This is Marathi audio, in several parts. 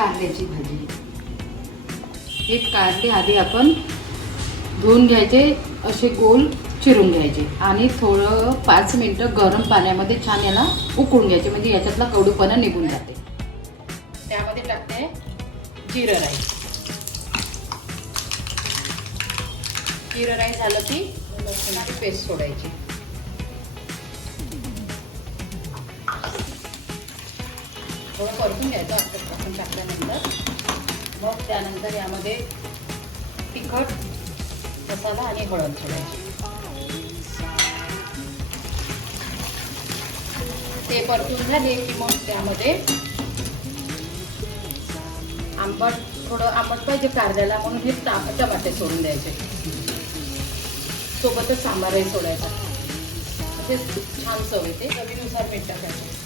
कारल्याची भाजी. हे कारले आधी आपण धुवून घ्यायचे असे गोल चिरून घ्यायचे आणि थोडं पाच मिनटं गरम पाण्यामध्ये छान याला उकळून घ्यायचे म्हणजे याच्यातला कडूपणा निघून जाते. त्यामध्ये टाकते जिरं राईस जिरं राईस झालं की पेस्ट सोडायची. थोडं परतून घ्यायचं असं आपण टाकल्यानंतर. मग त्यानंतर यामध्ये तिखट मसाला आणि हळद सोडायची. ते परतून झाले की मग त्यामध्ये आंबट थोडं आंबट पाहिजे कारद्याला म्हणून हे टमाटे सोडून द्यायचे. सोबतच सांबारही सोडायचा. असे छान चव येते. चवीनुसार मीठ टाकायचं.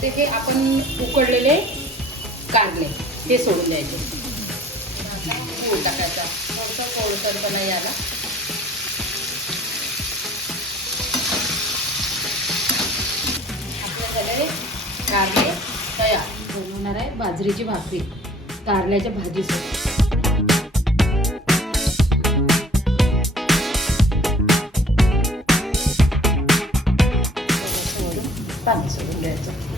लागते ते आपण उकडलेले कांदे ते सोडून द्यायचे. गूळ टाकायचा. थोडंसं कोळसरपणा याला आपले झाले कारले तयार. बनवणार आहे बाजरीची भाकरी. कारल्याच्या भाजीसोबत पाणी सोडून द्यायचं.